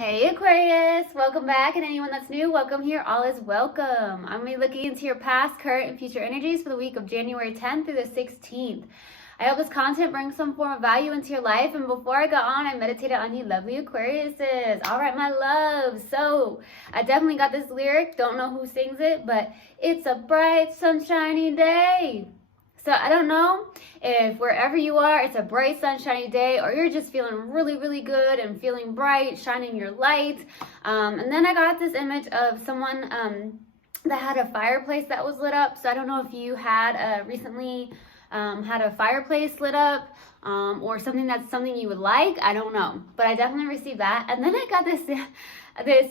Hey Aquarius, welcome back, and anyone that's new, welcome here. All is welcome. I'm going to be looking into your past, current, and future energies for the week of January 10th through the 16th. I hope this content brings some form of value into your life, and before I got on, I meditated on you lovely Aquariuses. All right, my loves. So, I definitely got this lyric. Don't know who sings it, but it's a bright, sunshiny day. So I don't know if wherever you are, it's a bright, sunshiny day, or you're just feeling really, really good and feeling bright, shining your light. And then I got this image of someone that had a fireplace that was lit up. So I don't know if you had recently had a fireplace lit up or something that's something you would like. I don't know, but I definitely received that. And then I got this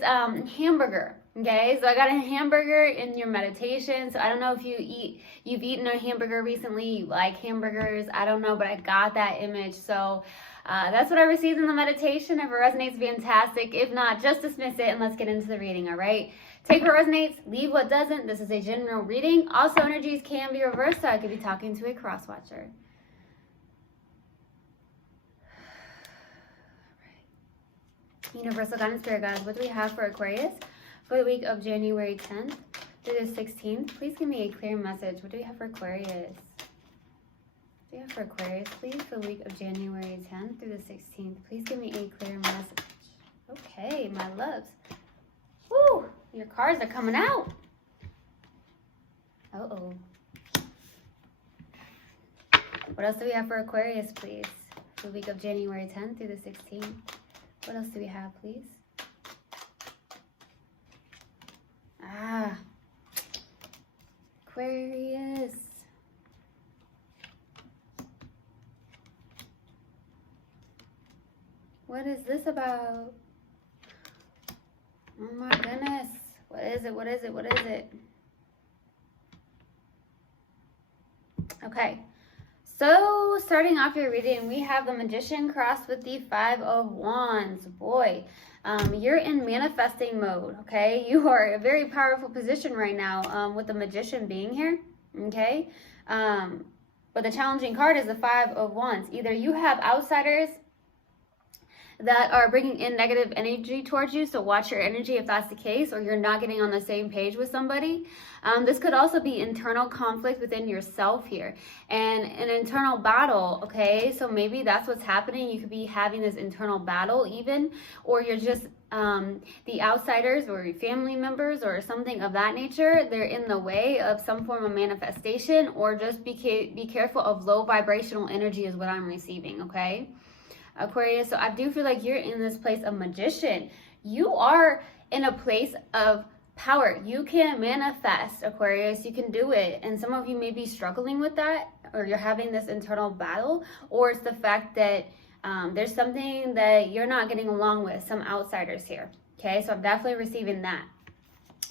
hamburger. Okay, so I got a hamburger in your meditation. So I don't know if you've eaten a hamburger recently, you like hamburgers, I don't know, but I got that image. So that's what I received in the meditation. If it resonates, fantastic. If not, just dismiss it and let's get into the reading, all right? Take what resonates, leave what doesn't. This is a general reading. Also, energies can be reversed, so I could be talking to a cross-watcher. Universal guidance, spirit guides, what do we have for Aquarius for the week of January 10th through the 16th? Please give me a clear message. What do we have for Aquarius? What do we have for Aquarius, please, for the week of January 10th through the 16th? Please give me a clear message. Okay, my loves. Woo! Your cards are coming out. Uh-oh. What else do we have for Aquarius, please, for the week of January 10th through the 16th? What else do we have, please? Aquarius. What is this about? Oh my goodness. What is it? What is it? What is it? Okay. So, starting off your reading, we have the Magician crossed with the Five of Wands. Boy, you're in manifesting mode, okay? You are in a very powerful position right now with the Magician being here, okay? But the challenging card is the Five of Wands. Either you have outsiders that are bringing in negative energy towards you, so watch your energy if that's the case, or you're not getting on the same page with somebody. This could also be internal conflict within yourself here, and an internal battle, okay? So maybe that's what's happening. You could be having this internal battle even, or you're just the outsiders or your family members or something of that nature, they're in the way of some form of manifestation, or just be careful of low vibrational energy is what I'm receiving, okay? Aquarius, so I do feel like you're in this place of Magician. You are in a place of power. You can manifest, Aquarius. You can do it. And some of you may be struggling with that, or you're having this internal battle, or it's the fact that there's something that you're not getting along with, some outsiders here. Okay, so I'm definitely receiving that.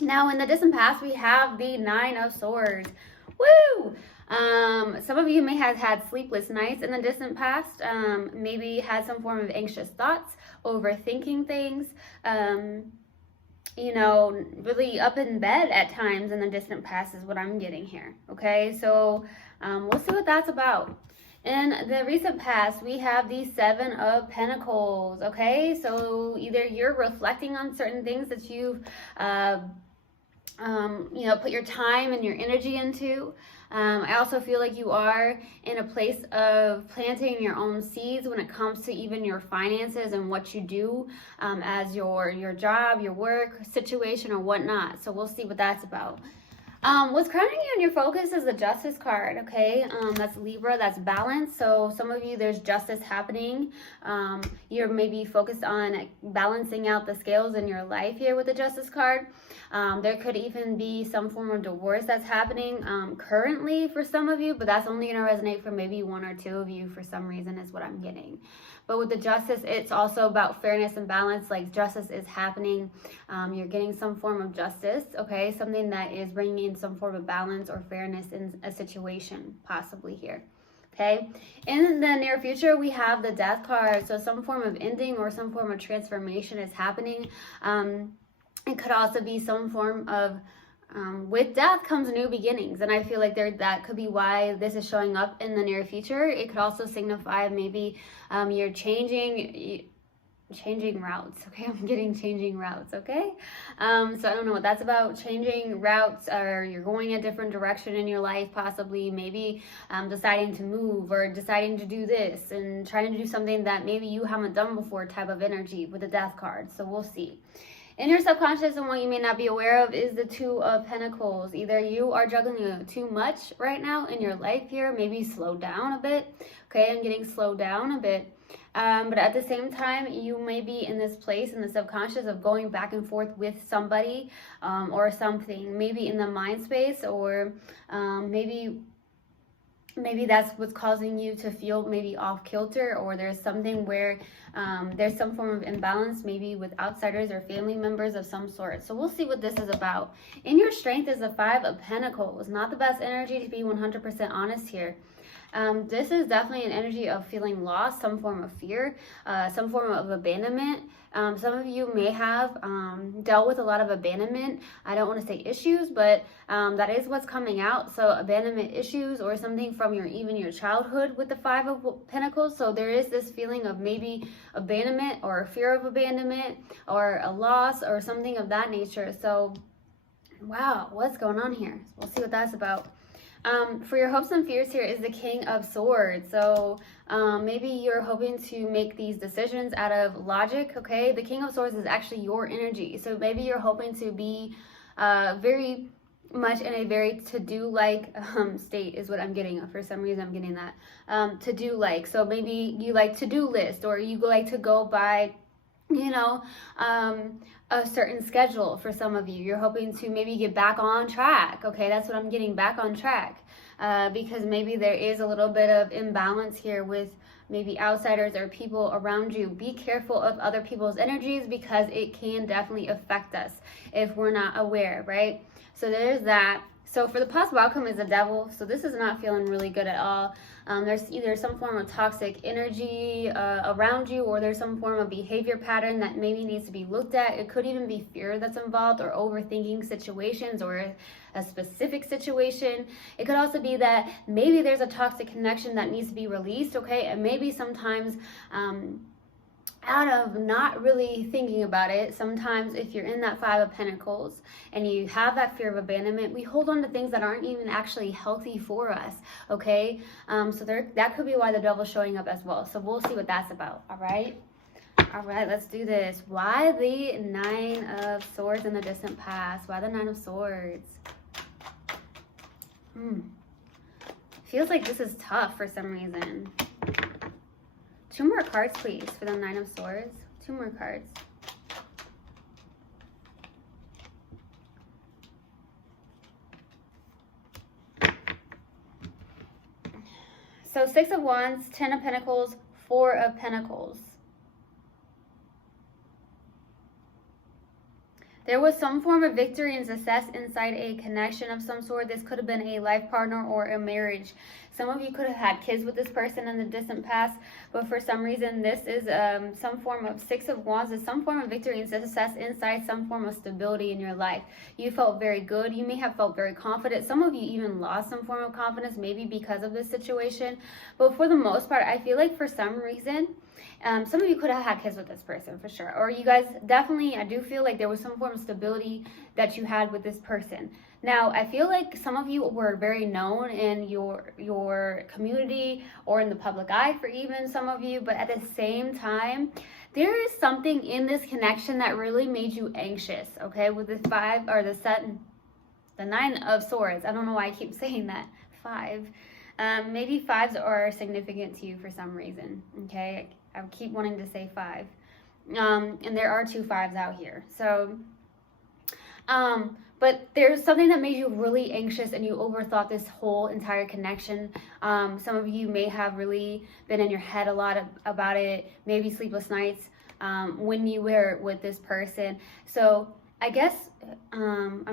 Now, in the distant past, we have the Nine of Swords. Woo! Some of you may have had sleepless nights in the distant past, maybe had some form of anxious thoughts, overthinking things, you know, really up in bed at times in the distant past is what I'm getting here, okay? So we'll see what that's about. In the recent past, we have the Seven of Pentacles, okay? So either you're reflecting on certain things that you've you know, put your time and your energy into. I also feel like you are in a place of planting your own seeds when it comes to even your finances and what you do as your job, your work situation or whatnot. So we'll see what that's about. What's grounding you in your focus is the Justice card, okay? That's Libra, that's balance. So some of you, there's justice happening. You're maybe focused on balancing out the scales in your life here with the Justice card. There could even be some form of divorce that's happening currently for some of you, but that's only going to resonate for maybe one or two of you for some reason is what I'm getting. But with the Justice, it's also about fairness and balance. Like justice is happening. You're getting some form of justice, okay? Something that is bringing in some form of balance or fairness in a situation, possibly here. Okay, in the near future, we have the Death card. So some form of ending or some form of transformation is happening. It could also be some form of, with death comes new beginnings. And I feel like that could be why this is showing up in the near future. It could also signify maybe you're changing changing routes. Okay, I'm getting changing routes. Okay, so I don't know what that's about. Changing routes, or you're going a different direction in your life, possibly. Maybe deciding to move or deciding to do this and trying to do something that maybe you haven't done before, type of energy with the Death card. So we'll see. In your subconscious, and what you may not be aware of is the Two of Pentacles. Either you are juggling too much right now in your life here, maybe slow down a bit. Okay, I'm getting slowed down a bit. But at the same time, you may be in this place in the subconscious of going back and forth with somebody or something, maybe in the mind space, or maybe that's what's causing you to feel maybe off kilter, or there's something where there's some form of imbalance, maybe with outsiders or family members of some sort. So we'll see what this is about. In your strength is the Five of Pentacles. Not the best energy, to be 100% honest here. This is definitely an energy of feeling lost, some form of fear, some form of abandonment. Some of you may have dealt with a lot of abandonment. I don't want to say issues, but that is what's coming out. So abandonment issues, or something from even your childhood with the Five of Pentacles. So there is this feeling of maybe abandonment or fear of abandonment or a loss or something of that nature. So wow, what's going on here? We'll see what that's about. For your hopes and fears here is the King of Swords. So maybe you're hoping to make these decisions out of logic, okay? The King of Swords is actually your energy. So maybe you're hoping to be very much in a very to-do-like state is what I'm getting. For some reason, I'm getting that. To-do-like. So maybe you like to-do list, or you like to go by, you know, a certain schedule. For some of you, you're hoping to maybe get back on track. Okay, that's what I'm getting, back on track, because maybe there is a little bit of imbalance here with maybe outsiders or people around you. Be careful of other people's energies, because it can definitely affect us if we're not aware, right? So there's that. So for the possible outcome is the Devil. So this is not feeling really good at all. There's either some form of toxic energy around you, or there's some form of behavior pattern that maybe needs to be looked at. It could even be fear that's involved, or overthinking situations, or a specific situation. It could also be that maybe there's a toxic connection that needs to be released, okay? And maybe sometimes out of not really thinking about it, sometimes if you're in that Five of Pentacles and you have that fear of abandonment, we hold on to things that aren't even actually healthy for us, okay? So that could be why the Devil's showing up as well. So we'll see what that's about, all right? All right, let's do this. Why the Nine of Swords in the distant past? Why the Nine of Swords? Feels like this is tough for some reason. 2 more cards, please, for the Nine of Swords. 2 more cards. So 6 of Wands, 10 of Pentacles, 4 of Pentacles. There was some form of victory and success inside a connection of some sort. This could have been a life partner or a marriage. Some of you could have had kids with this person in the distant past, but for some reason, this is some form of 6 of Wands, is some form of victory and success inside some form of stability in your life. You felt very good. You may have felt very confident. Some of you even lost some form of confidence, maybe because of this situation. But for the most part, I feel like for some reason, some of you could have had kids with this person for sure. Or you guys definitely, I do feel like there was some form of stability that you had with this person. Now, I feel like some of you were very known in your community or in the public eye for even some of you. But at the same time, there is something in this connection that really made you anxious, okay? With the 5 or the 9 of Swords. I don't know why I keep saying that. 5. Maybe 5s are significant to you for some reason, okay? I keep wanting to say 5. And there are 2 5s out here. So, but there's something that made you really anxious and you overthought this whole entire connection. Some of you may have really been in your head a lot about it, maybe sleepless nights when you were with this person. So I guess I'm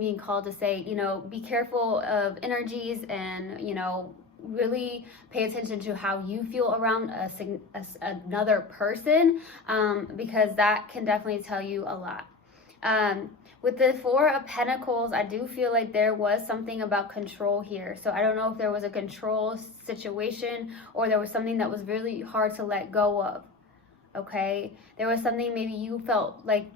being called to say, you know, be careful of energies and, you know, really pay attention to how you feel around another person, because that can definitely tell you a lot. With the 4 of Pentacles, I do feel like there was something about control here. So I don't know if there was a control situation or there was something that was really hard to let go of. okay? There was something maybe you felt like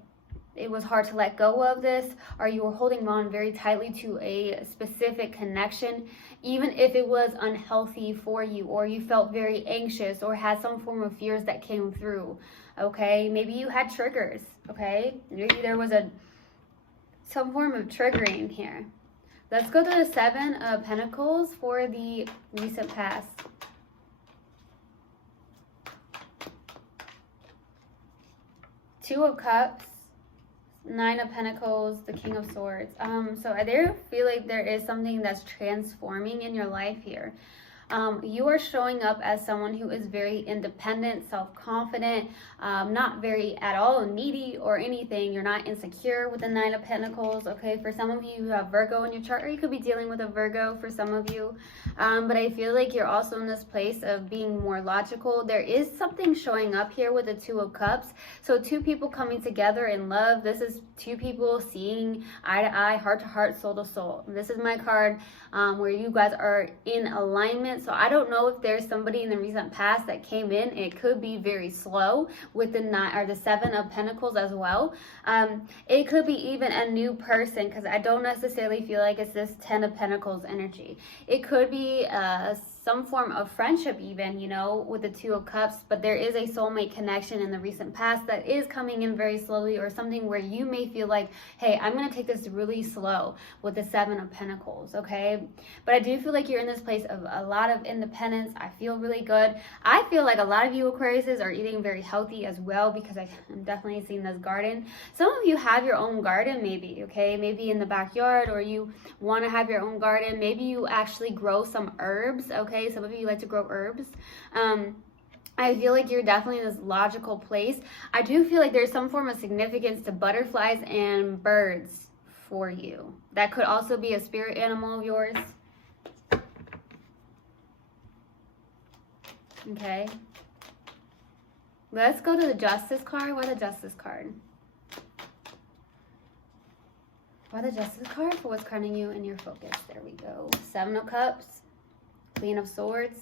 it was hard to let go of this, or you were holding on very tightly to a specific connection, even if it was unhealthy for you, or you felt very anxious or had some form of fears that came through, okay? Maybe you had triggers, okay? Maybe there was some form of triggering here. Let's go to the Seven of Pentacles for the recent past. Two of Cups, Nine of Pentacles, the King of Swords. So I do feel like there is something that's transforming in your life here. You are showing up as someone who is very independent, self-confident, not very at all needy or anything. You're not insecure with the Nine of Pentacles, okay? For some of you who have Virgo in your chart, or you could be dealing with a Virgo for some of you. But I feel like you're also in this place of being more logical. There is something showing up here with the Two of Cups. So two people coming together in love. This is two people seeing eye to eye, heart to heart, soul to soul. This is my card where you guys are in alignment. So I don't know if there's somebody in the recent past that came in. It could be very slow with the Seven of Pentacles as well. It could be even a new person, because I don't necessarily feel like it's this Ten of Pentacles energy. It could be some form of friendship even, you know, with the Two of Cups, but there is a soulmate connection in the recent past that is coming in very slowly, or something where you may feel like, hey, I'm going to take this really slow with the Seven of Pentacles, okay? But I do feel like you're in this place of a lot of independence. I feel really good. I feel like a lot of you Aquariuses are eating very healthy as well, because I'm definitely seeing this garden. Some of you have your own garden maybe, okay? Maybe in the backyard, or you want to have your own garden. Maybe you actually grow some herbs, okay? Some of you like to grow herbs. I feel like you're definitely in this logical place. I do feel like there's some form of significance to butterflies and birds for you. That could also be a spirit animal of yours. Okay. Let's go to the Justice card. Why the Justice card? Why the Justice card for what's crowning you in your focus? There we go. Seven of Cups, Queen of Swords,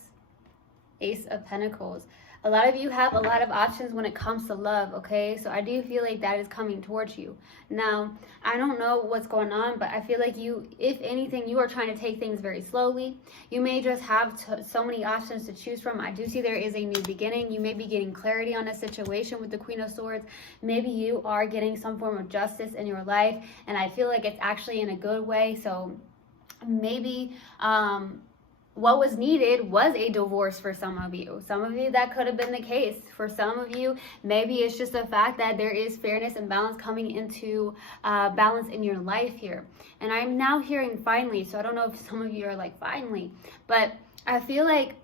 Ace of Pentacles. A lot of you have a lot of options when it comes to love, okay? So I do feel like that is coming towards you. Now, I don't know what's going on, but I feel like you, if anything, you are trying to take things very slowly. You may just have so many options to choose from. I do see there is a new beginning. You may be getting clarity on a situation with the Queen of Swords. Maybe you are getting some form of justice in your life, and I feel like it's actually in a good way. So maybe what was needed was a divorce for some of you. Some of you, that could have been the case. For some of you, maybe it's just the fact that there is fairness and balance coming into balance in your life here. And I'm now hearing finally, so I don't know if some of you are like, finally. But I feel like,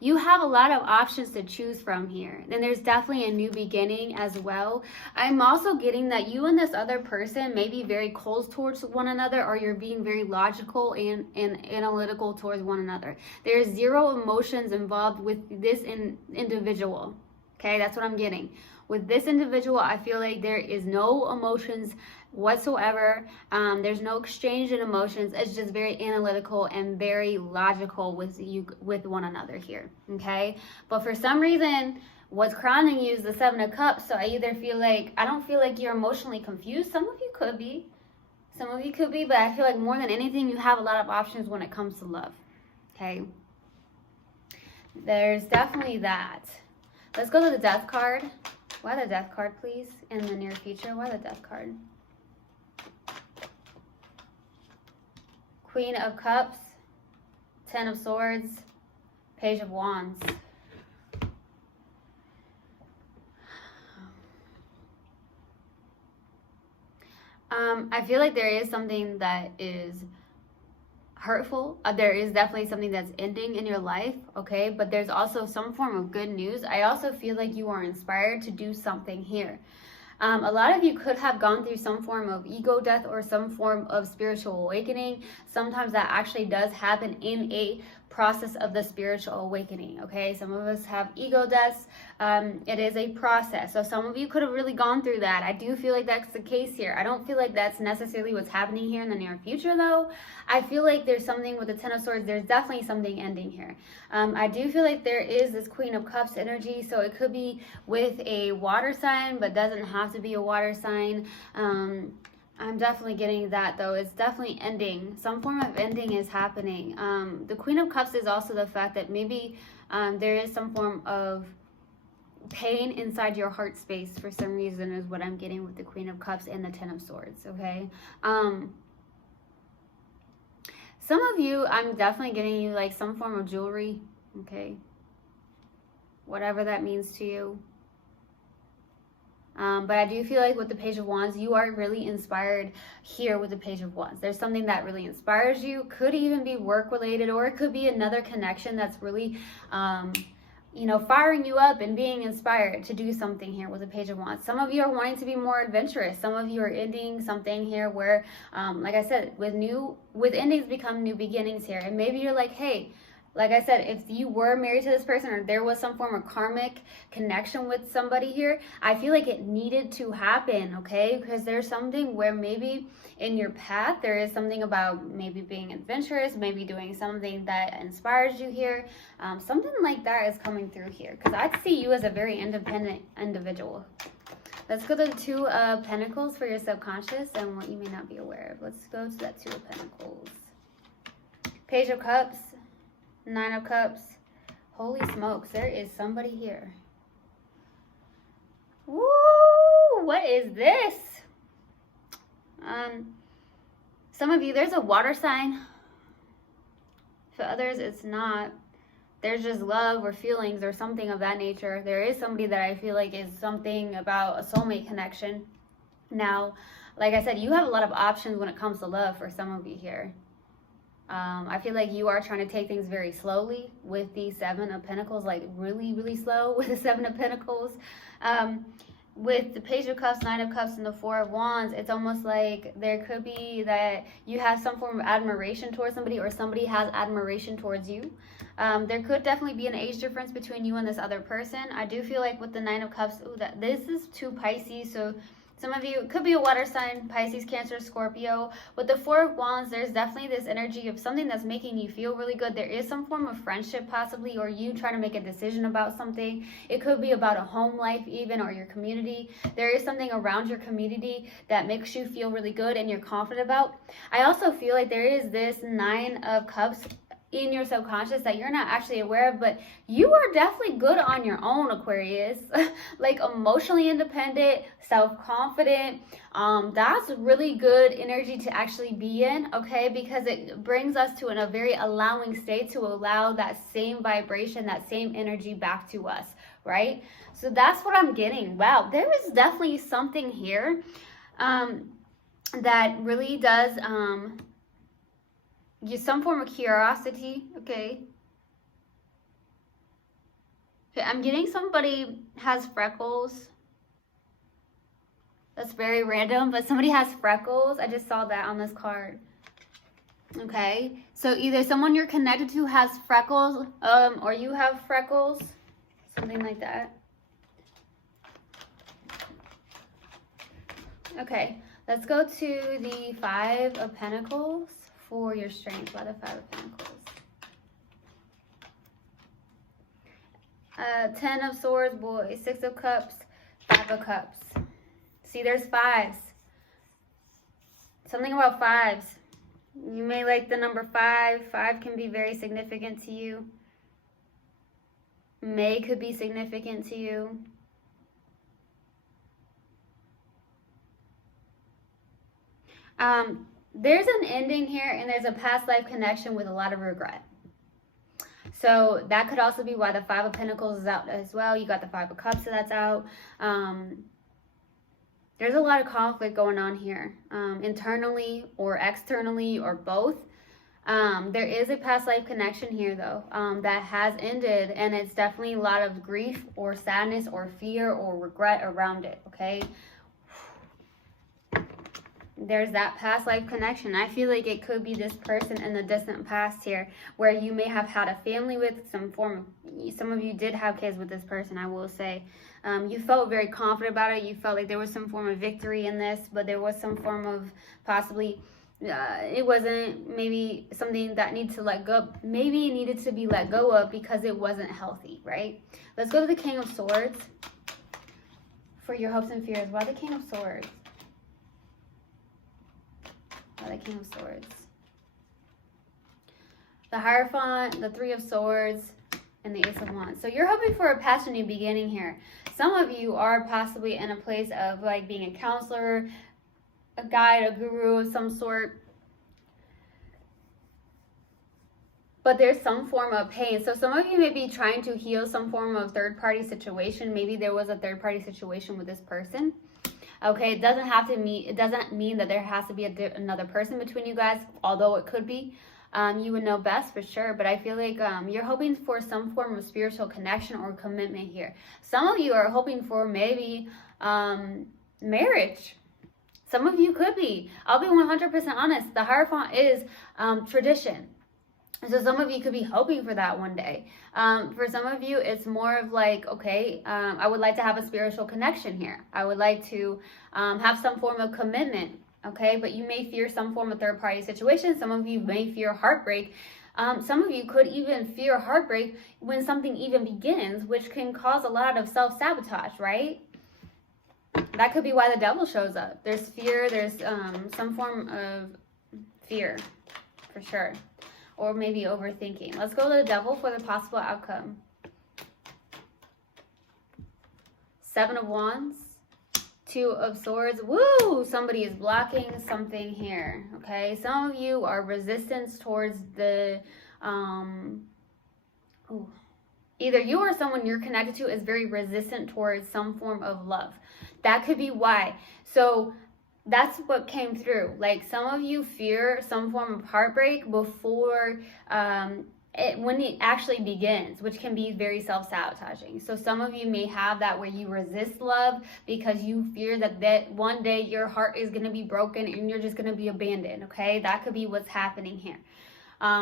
you have a lot of options to choose from here. Then there's definitely a new beginning as well. I'm also getting that you and this other person may be very cold towards one another, or you're being very logical and analytical towards one another. There's zero emotions involved with this individual. Okay, that's what I'm getting. With this individual, I feel like there is no emotions whatsoever. There's no exchange in emotions. It's just very analytical and very logical with one another here, okay? But for some reason, what's crowning you is the Seven of Cups. So I either feel like, I don't feel like you're emotionally confused. Some of you could be, but I feel like more than anything, you have a lot of options when it comes to love, okay? There's definitely that. Let's go to the Death card. Why the Death card, please? In the near future, why the Death card? Queen of Cups, Ten of Swords, Page of Wands. I feel like there is something that is hurtful. There is definitely something that's ending in your life, okay? But there's also some form of good news. I also feel like you are inspired to do something here. A lot of you could have gone through some form of ego death or some form of spiritual awakening. Sometimes that actually does happen in a process of the spiritual awakening, okay? Some of us have ego deaths. It is a process. So some of you could have really gone through that. I do feel like that's the case here. I don't feel like that's necessarily what's happening here in the near future, though. I feel like there's something with the Ten of Swords. There's definitely something ending here. I do feel like there is this Queen of Cups energy, so it could be with a water sign, but doesn't have to be a water sign. I'm definitely getting that, though. It's definitely ending. Some form of ending is happening. The Queen of Cups is also the fact that maybe there is some form of pain inside your heart space for some reason, is what I'm getting with the Queen of Cups and the Ten of Swords, okay? Some of you, I'm definitely getting you like some form of jewelry, okay? Whatever that means to you. But I do feel like with the Page of Wands, you are really inspired here with the Page of Wands. There's something that really inspires you. Could even be work related, or it could be another connection that's really, you know, firing you up and being inspired to do something here with the Page of Wands. Some of you are wanting to be more adventurous. Some of you are ending something here where, like I said, with endings become new beginnings here. And maybe you're like, hey, like I said, if you were married to this person or there was some form of karmic connection with somebody here, I feel like it needed to happen, okay? Because there's something where maybe in your path, there is something about maybe being adventurous, maybe doing something that inspires you here. Something like that is coming through here, because I see you as a very independent individual. Let's go to the Two of Pentacles for your subconscious and what you may not be aware of. Let's go to that Two of Pentacles. Page of Cups. Nine of Cups. Holy smokes, there is somebody here. Woo! What is this? Some of you, there's a water sign. For others, it's not. There's just love or feelings or something of that nature. There is somebody that I feel like is something about a soulmate connection. Now, like I said, you have a lot of options when it comes to love for some of you here. I feel like you are trying to take things very slowly with the Seven of Pentacles, like really, really slow with the Seven of Pentacles. With the Page of Cups, Nine of Cups, and the Four of Wands, it's almost like there could be that you have some form of admiration towards somebody, or somebody has admiration towards you. There could definitely be an age difference between you and this other person. I do feel like with the Nine of Cups, ooh, that this is two Pisces, so some of you, it could be a water sign, Pisces, Cancer, Scorpio. With the Four of Wands, there's definitely this energy of something that's making you feel really good. There is some form of friendship possibly, or you trying to make a decision about something. It could be about a home life even, or your community. There is something around your community that makes you feel really good and you're confident about. I also feel like there is this Nine of Cups in your subconscious that you're not actually aware of, but you are definitely good on your own, Aquarius. Like emotionally independent, self-confident. That's really good energy to actually be in, okay? Because it brings us to a very allowing state to allow that same vibration, that same energy back to us, right? So that's what I'm getting. Wow, there is definitely something here that really does some form of curiosity, okay? I'm getting somebody has freckles. That's very random, but somebody has freckles. I just saw that on this card. Okay, so either someone you're connected to has freckles, or you have freckles, something like that. Okay, let's go to the Five of Pentacles for your strength by the Five of Pentacles. 10 of Swords, boy. 6 of Cups, 5 of Cups. See, there's fives. Something about fives. You may like the number 5. 5 can be very significant to you. May could be significant to you. There's an ending here, and there's a past life connection with a lot of regret. So that could also be why the Five of Pentacles is out as well. You got the Five of Cups, so that's out. There's a lot of conflict going on here, internally or externally or both. There is a past life connection here, though, that has ended, and it's definitely a lot of grief or sadness or fear or regret around it, okay? There's that past life connection. I feel like it could be this person in the distant past here, where you may have had a family with some of you did have kids with this person, I will say. You felt very confident about it. You felt like there was some form of victory in this, but there was some form of possibly, it wasn't maybe something that needed to let go. Maybe it needed to be let go of because it wasn't healthy, right? Let's go to the King of Swords for your hopes and fears. Why the King of Swords? The King of Swords, the Hierophant, the Three of Swords, and the Ace of Wands. So you're hoping for a passionate new beginning here. Some of you are possibly in a place of like being a counselor, a guide, a guru of some sort. But there's some form of pain. So some of you may be trying to heal some form of third-party situation. Maybe there was a third-party situation with this person. Okay, it doesn't mean that there has to be another person between you guys, although it could be. You would know best for sure, but I feel like you're hoping for some form of spiritual connection or commitment here. Some of you are hoping for maybe marriage. Some of you could be. I'll be 100% honest. The Hierophant is tradition. So some of you could be hoping for that one day. For some of you, it's more of like, okay, I would like to have a spiritual connection here. I would like to have some form of commitment, okay? But you may fear some form of third-party situation. Some of you may fear heartbreak. Some of you could even fear heartbreak when something even begins, which can cause a lot of self-sabotage, right? That could be why the Devil shows up. There's fear. There's some form of fear, for sure. Or maybe overthinking. Let's go to the Devil for the possible outcome. Seven of Wands. Two of Swords. Woo! Somebody is blocking something here. Okay? Some of you are resistance towards the... Either you or someone you're connected to is very resistant towards some form of love. That could be why. So... that's what came through. Like some of you fear some form of heartbreak before when it actually begins, which can be very self-sabotaging. So some of you may have that where you resist love because you fear that one day your heart is going to be broken and you're just going to be abandoned. Okay, that could be what's happening here.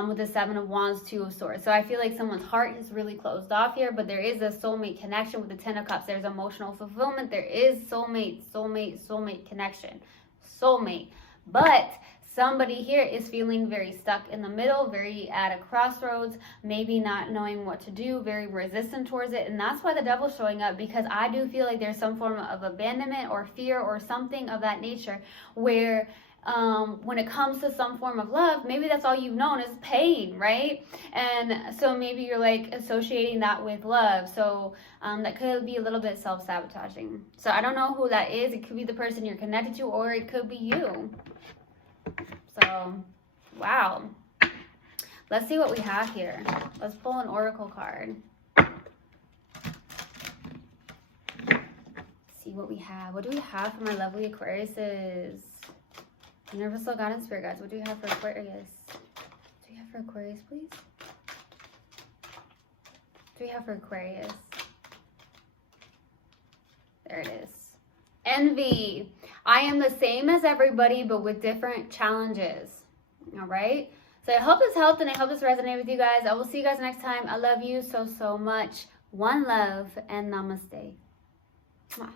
With the Seven of Wands, Two of Swords. So I feel like someone's heart is really closed off here, but there is a soulmate connection with the Ten of Cups. There's emotional fulfillment. There is soulmate connection. Soulmate. But somebody here is feeling very stuck in the middle, very at a crossroads, maybe not knowing what to do, very resistant towards it. And that's why the Devil's showing up, because I do feel like there's some form of abandonment or fear or something of that nature where when it comes to some form of love, maybe that's all you've known is pain, right? And so maybe you're like associating that with love. So that could be a little bit self-sabotaging. So I don't know who that is. It could be the person you're connected to, or it could be you. So, wow. Let's see what we have here. Let's pull an oracle card. See what we have. What do we have for my lovely Aquariuses? Universal God and Spirit Guides, what do you have for Aquarius? What do you have for Aquarius, please? What do we have for Aquarius? There it is. Envy. I am the same as everybody, but with different challenges. All right? So I hope this helped and I hope this resonated with you guys. I will see you guys next time. I love you so much. One love and namaste. Mwah.